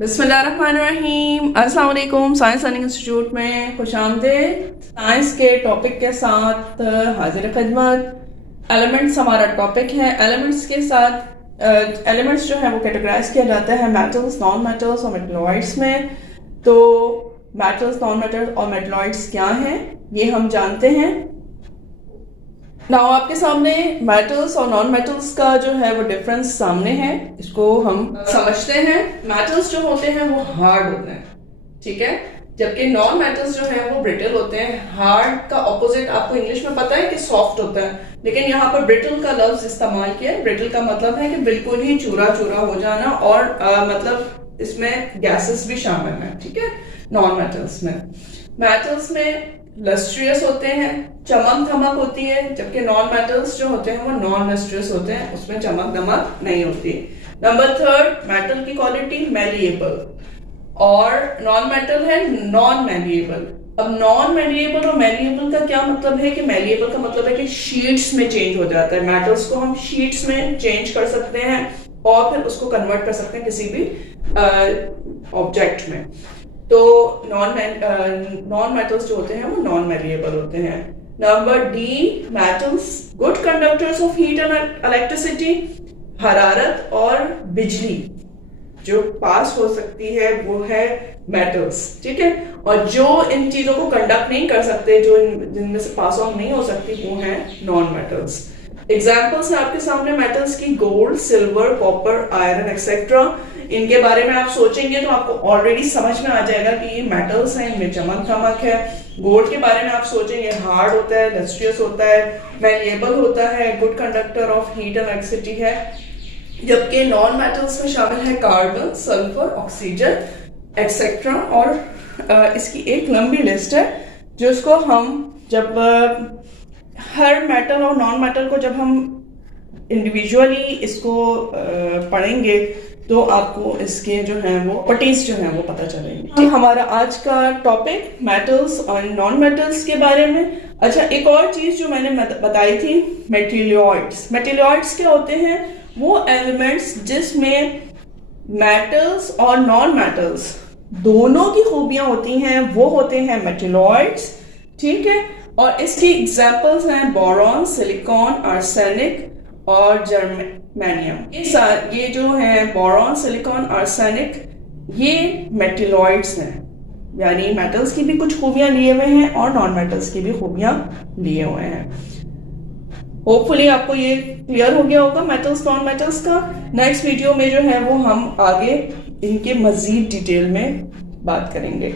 बिस्मिल्लाहिर्रहमानिर्रहीम। अस्सलाम वालेकुम। साइंस लर्निंग इंस्टीट्यूट में खुशामदीद। साइंस के टॉपिक के साथ हाजिर खिदमत। एलिमेंट्स हमारा टॉपिक है। एलिमेंट्स के साथ एलिमेंट्स जो है वो कैटेगराइज किया जाता है मेटल्स, नॉन मेटल्स और मेटलॉइड्स में। तो मेटल्स, नॉन मेटल्स और मेटलॉइड्स क्या हैं ये हम जानते हैं। नाउ आपके सामने मेटल्स और नॉन मेटल्स का जो है वो डिफरेंस सामने है, इसको हम समझते हैं। मेटल्स जो होते हैं वो हार्ड होते हैं, ठीक है, जबकि नॉन मेटल्स जो है वो ब्रिटल होते हैं। हार्ड का ऑपोजिट आपको इंग्लिश में पता है कि सॉफ्ट होता है, लेकिन यहाँ पर ब्रिटल का लफ्ज इस्तेमाल किया है। ब्रिटल का मतलब है कि बिल्कुल ही चूरा चूरा हो जाना, और मतलब इसमें गैसेस भी शामिल हैं, ठीक है, नॉन मेटल्स में। मेटल्स में लस्ट्रियस होते हैं, चमक धमक होती है, जबकि नॉन मेटल्स जो होते हैं वो नॉन लस्ट्रियस होते हैं, उसमें चमक धमक नहीं होती। नंबर थर्ड, मेटल की क्वालिटी मैलिएबल, और नॉन मेटल है नॉन मैलिएबल। अब नॉन मैलिएबल और मैलिएबल का क्या मतलब है कि मैलिएबल का मतलब है कि शीट्स में चेंज हो जाता है। मेटल्स को हम शीट्स में चेंज कर सकते हैं और फिर उसको कन्वर्ट कर सकते हैं किसी भी ऑब्जेक्ट में। तो नॉन मेटल्स जो होते हैं वो नॉन मैलिएबल होते हैं। Number D, metals good conductors of heat and electricity. हरारत और बिजली जो पास हो सकती है वो है मेटल्स, ठीक है, और जो इन चीजों को कंडक्ट नहीं कर सकते, जो जिनमें से पास ऑन नहीं हो सकती, वो है नॉन मेटल्स। एग्जाम्पल्स है आपके सामने मेटल्स की, gold, silver, copper, iron etcetera. इनके बारे में आप सोचेंगे तो आपको ऑलरेडी समझ में आ जाएगा कि ये मेटल्स हैं, इनमें चमक धमक है। गोल्ड के बारे में आप सोचेंगे हार्ड होता है, लस्ट्रियस होता है, मैलिएबल होता है, good conductor of heat and electricity है। जबकि नॉन मेटल्स में शामिल है कार्बन, सल्फर, ऑक्सीजन एक्सेट्रा, और इसकी एक लंबी लिस्ट है जिसको हम जब हर मेटल और नॉन मेटल को जब हम इंडिविजुअली इसको पढ़ेंगे तो आपको इसके जो हैं वो प्रॉपर्टीज जो हैं वो पता चलेंगे। तो हमारा आज का टॉपिक मेटल्स और नॉन मेटल्स के बारे में। अच्छा, एक और चीज जो मैंने बताई थी, मेटेलियोइड्स। मेटेलियोइड्स क्या होते हैं? वो एलिमेंट्स जिसमें मेटल्स और नॉन मेटल्स दोनों की खूबियां होती हैं, वो होते हैं मेटेलियोइड्स, ठीक है। और इसकी एग्जांपल्स हैं बोरॉन, सिलिकॉन, आर्सेनिक और जर्मेनियम। ये जो है बोरॉन, सिलिकॉन, आर्सेनिक, ये मेटेलियोइड्स हैं, यानी मेटल्स की भी कुछ खूबियां लिए हुए हैं और नॉन मेटल्स की भी खूबियां लिए हुए हैं। होपफुली आपको ये क्लियर हो गया होगा मेटल्स नॉन मेटल्स का। नेक्स्ट वीडियो में जो है वो हम आगे इनके मजीद डिटेल में बात करेंगे।